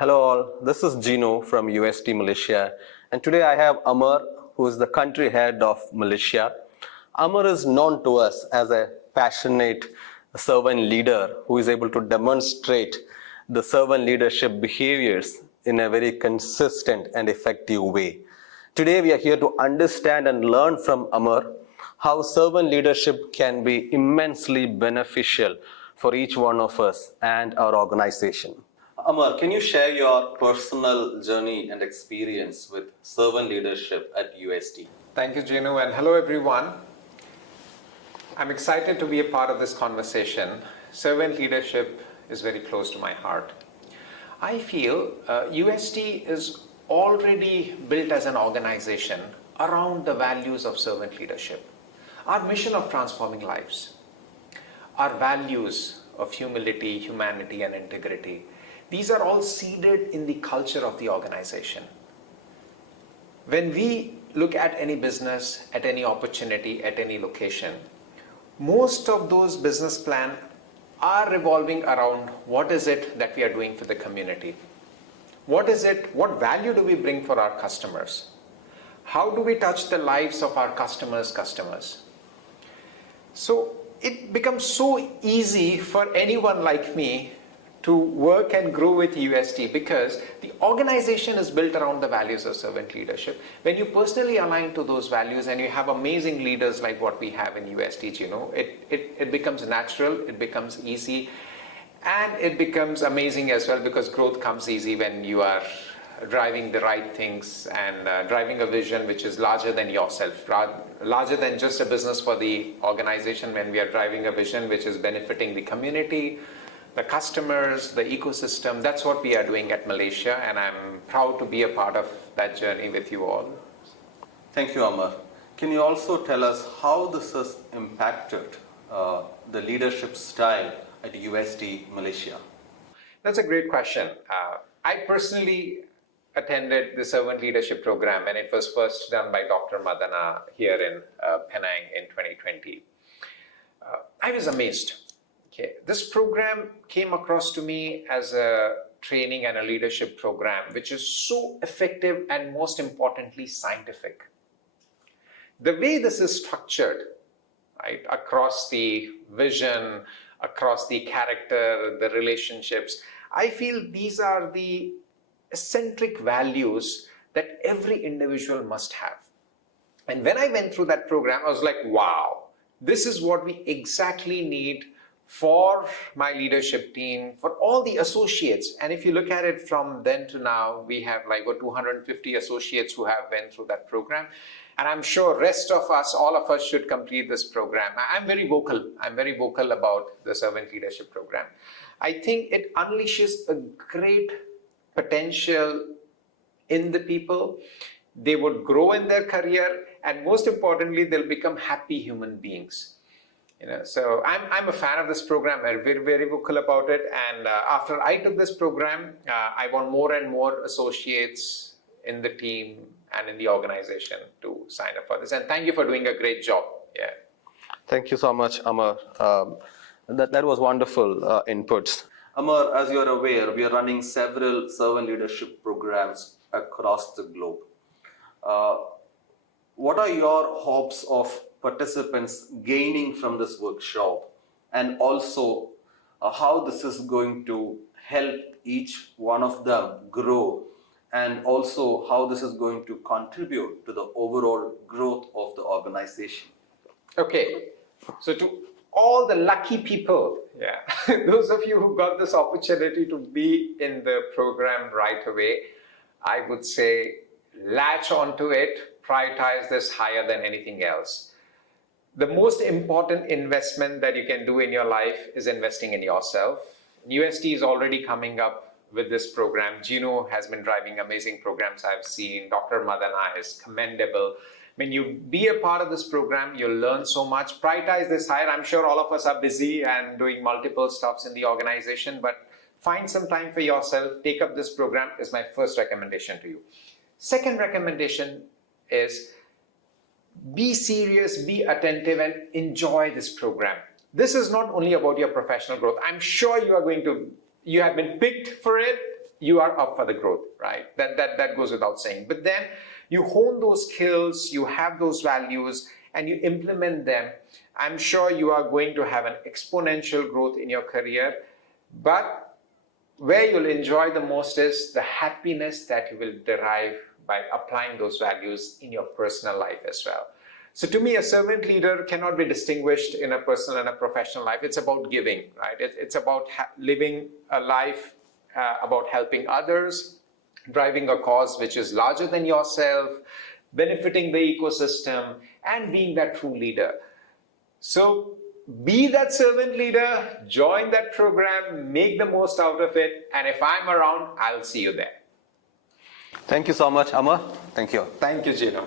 Hello all, this is Gino from UST Malaysia, and today I have Amar, who is the country head of Malaysia. Amar is known to us as a passionate servant leader who is able to demonstrate the servant leadership behaviors in a very consistent and effective way. Today we are here to understand and learn from Amar how servant leadership can be immensely beneficial for each one of us and our organization. Amar, can you share your personal journey and experience with servant leadership at UST? Thank you, Gino, and hello, everyone. I'm excited to be a part of this conversation. Servant leadership is very close to my heart. I feel UST is already built as an organization around the values of servant leadership. Our mission of transforming lives, our values of humility, humanity, and integrity. These are all seeded in the culture of the organization. When we look at any business, at any opportunity, at any location, most of those business plans are revolving around what is it that we are doing for the community? What is it? What value do we bring for our customers? How do we touch the lives of our customers? So it becomes so easy for anyone like me to work and grow with UST because the organization is built around the values of servant leadership. When you personally align to those values and you have amazing leaders like what we have in UST, it becomes natural, it becomes easy, and it becomes amazing as well because growth comes easy when you are driving the right things and driving a vision which is larger than yourself, larger than just a business for the organization. When we are driving a vision which is benefiting the community, the customers, the ecosystem, that's what we are doing at Malaysia, and I'm proud to be a part of that journey with you all. Thank you, Amar. Can you also tell us how this has impacted the leadership style at UST Malaysia? That's a great question. I personally attended the Servant Leadership Program, and it was first done by Dr. Madana here in Penang in 2020. I was amazed. This program came across to me as a training and a leadership program which is so effective and most importantly scientific. The way this is structured, right, across the vision, across the character, the relationships, I feel these are the eccentric values that every individual must have. And when I went through that program, I was like, wow, this is what we exactly need for my leadership team, for all the associates. And if you look at it from then to now, we have like 250 associates who have went through that program. And I'm sure rest of us, all of us should complete this program. I'm very vocal. I'm very vocal about the Servant Leadership Program. I think it unleashes a great potential in the people. They would grow in their career, and most importantly, they'll become happy human beings. So I'm a fan of this program. I'm very, very vocal about it. And after I took this program, I want more and more associates in the team and in the organization to sign up for this. And thank you for doing a great job. Yeah. Thank you so much, Amar. That was wonderful inputs. Amar, as you're aware, we are running several servant leadership programs across the globe. What are your hopes of participants gaining from this workshop, and also how this is going to help each one of them grow, and also how this is going to contribute to the overall growth of the organization? Okay, so to all the lucky people, those of you who got this opportunity to be in the program right away, I would say latch onto it, prioritize this higher than anything else. The most important investment that you can do in your life is investing in yourself. UST is already coming up with this program. Gino has been driving amazing programs I've seen. Dr. Madana is commendable. When you be a part of this program, you'll learn so much. Prioritize this higher. I'm sure all of us are busy and doing multiple stuffs in the organization, but find some time for yourself. Take up this program is my first recommendation to you. Second recommendation is be serious, be attentive, and enjoy this program. This is not only about your professional growth. I'm sure you have been picked for it you are up for the growth, right? That goes without saying. But then you hone those skills, you have those values, and you implement them. I'm sure you are going to have an exponential growth in your career. But where you'll enjoy the most is the happiness that you will derive by applying those values in your personal life as well. So to me, a servant leader cannot be distinguished in a personal and a professional life. It's about giving, right? It's about living a life about helping others, driving a cause which is larger than yourself, benefiting the ecosystem, and being that true leader. So be that servant leader, join that program, make the most out of it, and if I'm around, I'll see you there. Thank you so much, Amar. Thank you. Thank you, Gino.